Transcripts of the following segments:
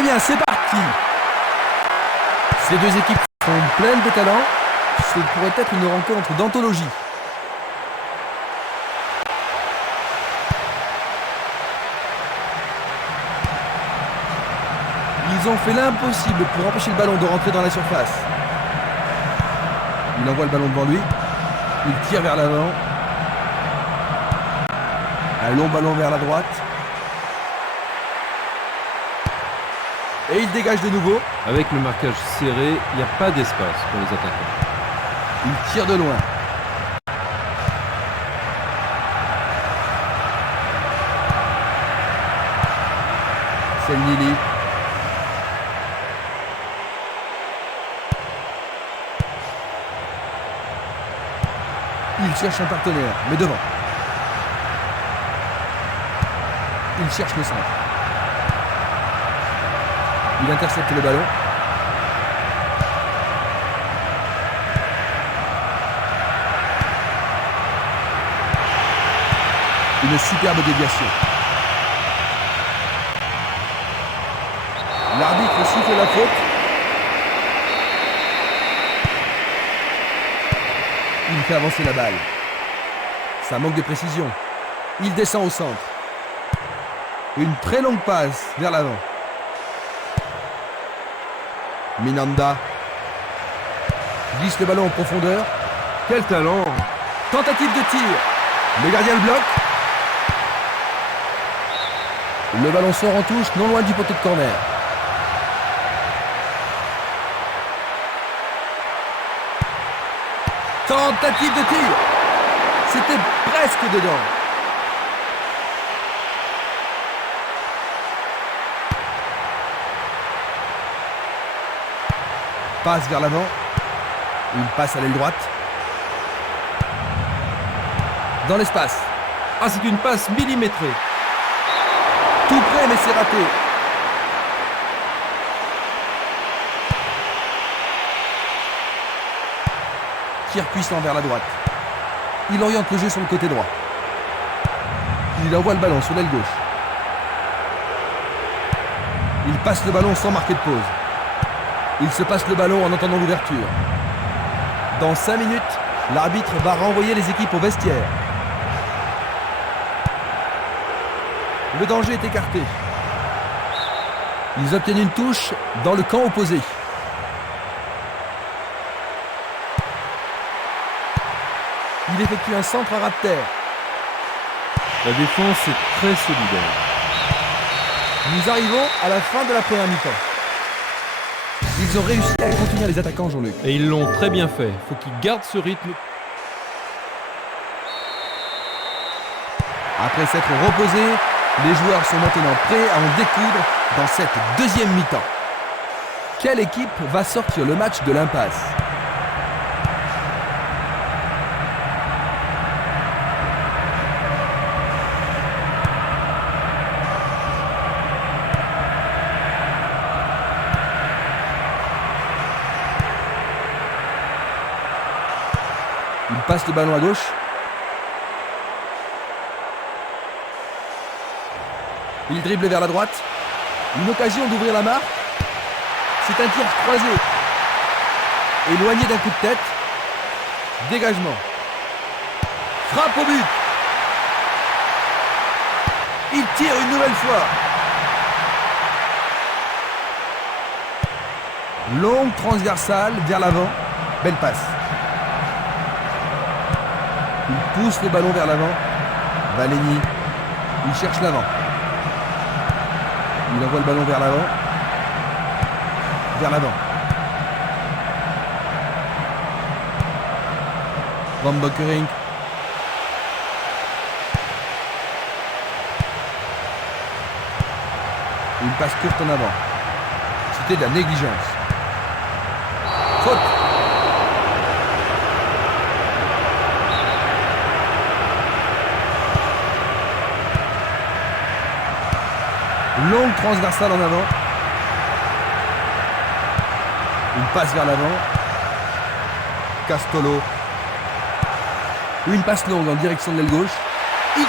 Eh bien, c'est parti. Ces deux équipes sont pleines de talent. Ce pourrait être une rencontre d'anthologie. Ils ont fait l'impossible pour empêcher le ballon de rentrer dans la surface. Il envoie le ballon devant lui. Il tire vers l'avant. Un long ballon vers la droite. Et il dégage de nouveau. Avec le marquage serré, il n'y a pas d'espace pour les attaquants. Il tire de loin. C'est Nili. Il cherche un partenaire, mais devant. Il cherche le centre. Il intercepte le ballon. Une superbe déviation. L'arbitre siffle la faute. Il fait avancer la balle. Ça manque de précision. Il descend au centre. Une très longue passe vers l'avant. Minanda glisse le ballon en profondeur. Quel talent! Tentative de tir. Le gardien le bloque. Le ballon sort en touche, non loin du poteau de corner. Tentative de tir. C'était presque dedans. Passe vers l'avant. Il passe à l'aile droite. Dans l'espace. Ah, c'est une passe millimétrée. Tout près, mais c'est raté. Tir puissant vers la droite. Il oriente le jeu sur le côté droit. Il envoie le ballon sur l'aile gauche. Il passe le ballon sans marquer de pause. Il se passe le ballon en entendant l'ouverture. Dans 5 minutes, l'arbitre va renvoyer les équipes au vestiaire. Le danger est écarté. Ils obtiennent une touche dans le camp opposé. Il effectue un centre à ras de terre. La défense est très solidaire. Nous arrivons à la fin de la première mi-temps. Ils ont réussi à contenir les attaquants, Jean-Luc. Et ils l'ont très bien fait. Il faut qu'ils gardent ce rythme. Après s'être reposés, les joueurs sont maintenant prêts à en découdre dans cette deuxième mi-temps. Quelle équipe va sortir le match de l'impasse ? Il passe le ballon à gauche. Il dribble vers la droite. Une occasion d'ouvrir la marque. C'est un tir croisé. Éloigné d'un coup de tête. Dégagement. Frappe au but. Il tire une nouvelle fois. Longue transversale vers l'avant. Belle passe. Il pousse le ballon vers l'avant. Valeni. Il cherche l'avant. Il envoie le ballon vers l'avant. Vers l'avant. Van Bokkering. Une passe courte en avant. C'était de la négligence. Faute. Longue transversale en avant. Une passe vers l'avant. Castolo. Une passe longue en direction de l'aile gauche. Goal!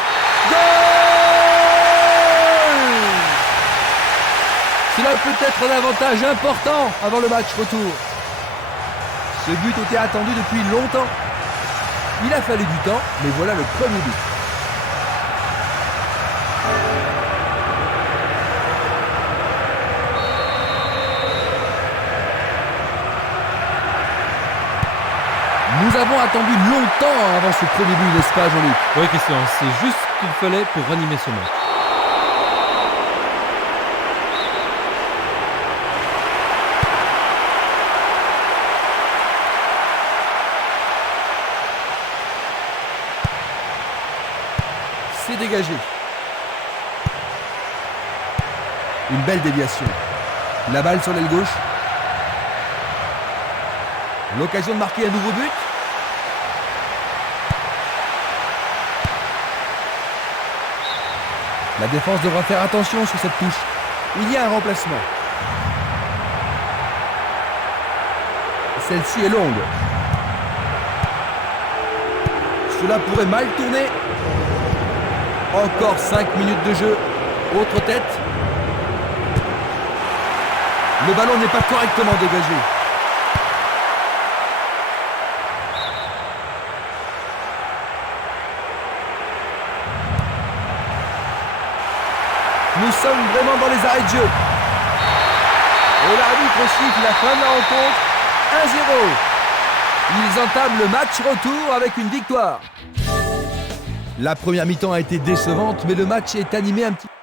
C'est la peut-être un avantage important avant le match retour. Ce but était attendu depuis longtemps. Il a fallu du temps, mais voilà le premier but. Nous avons attendu longtemps avant ce premier but, n'est-ce pas, Jean-Luc? Oui, Christian, c'est juste ce qu'il fallait pour ranimer ce match. C'est dégagé. Une belle déviation. La balle sur l'aile gauche. L'occasion de marquer un nouveau but. La défense devra faire attention sur cette touche. Il y a un remplacement. Celle-ci est longue. Cela pourrait mal tourner. Encore 5 minutes de jeu. Autre tête. Le ballon n'est pas correctement dégagé. Nous sommes vraiment dans les arrêts de jeu. Et l'arbitre siffle la fin de la rencontre. 1-0. Ils entament le match retour avec une victoire. La première mi-temps a été décevante, mais le match est animé un petit peu.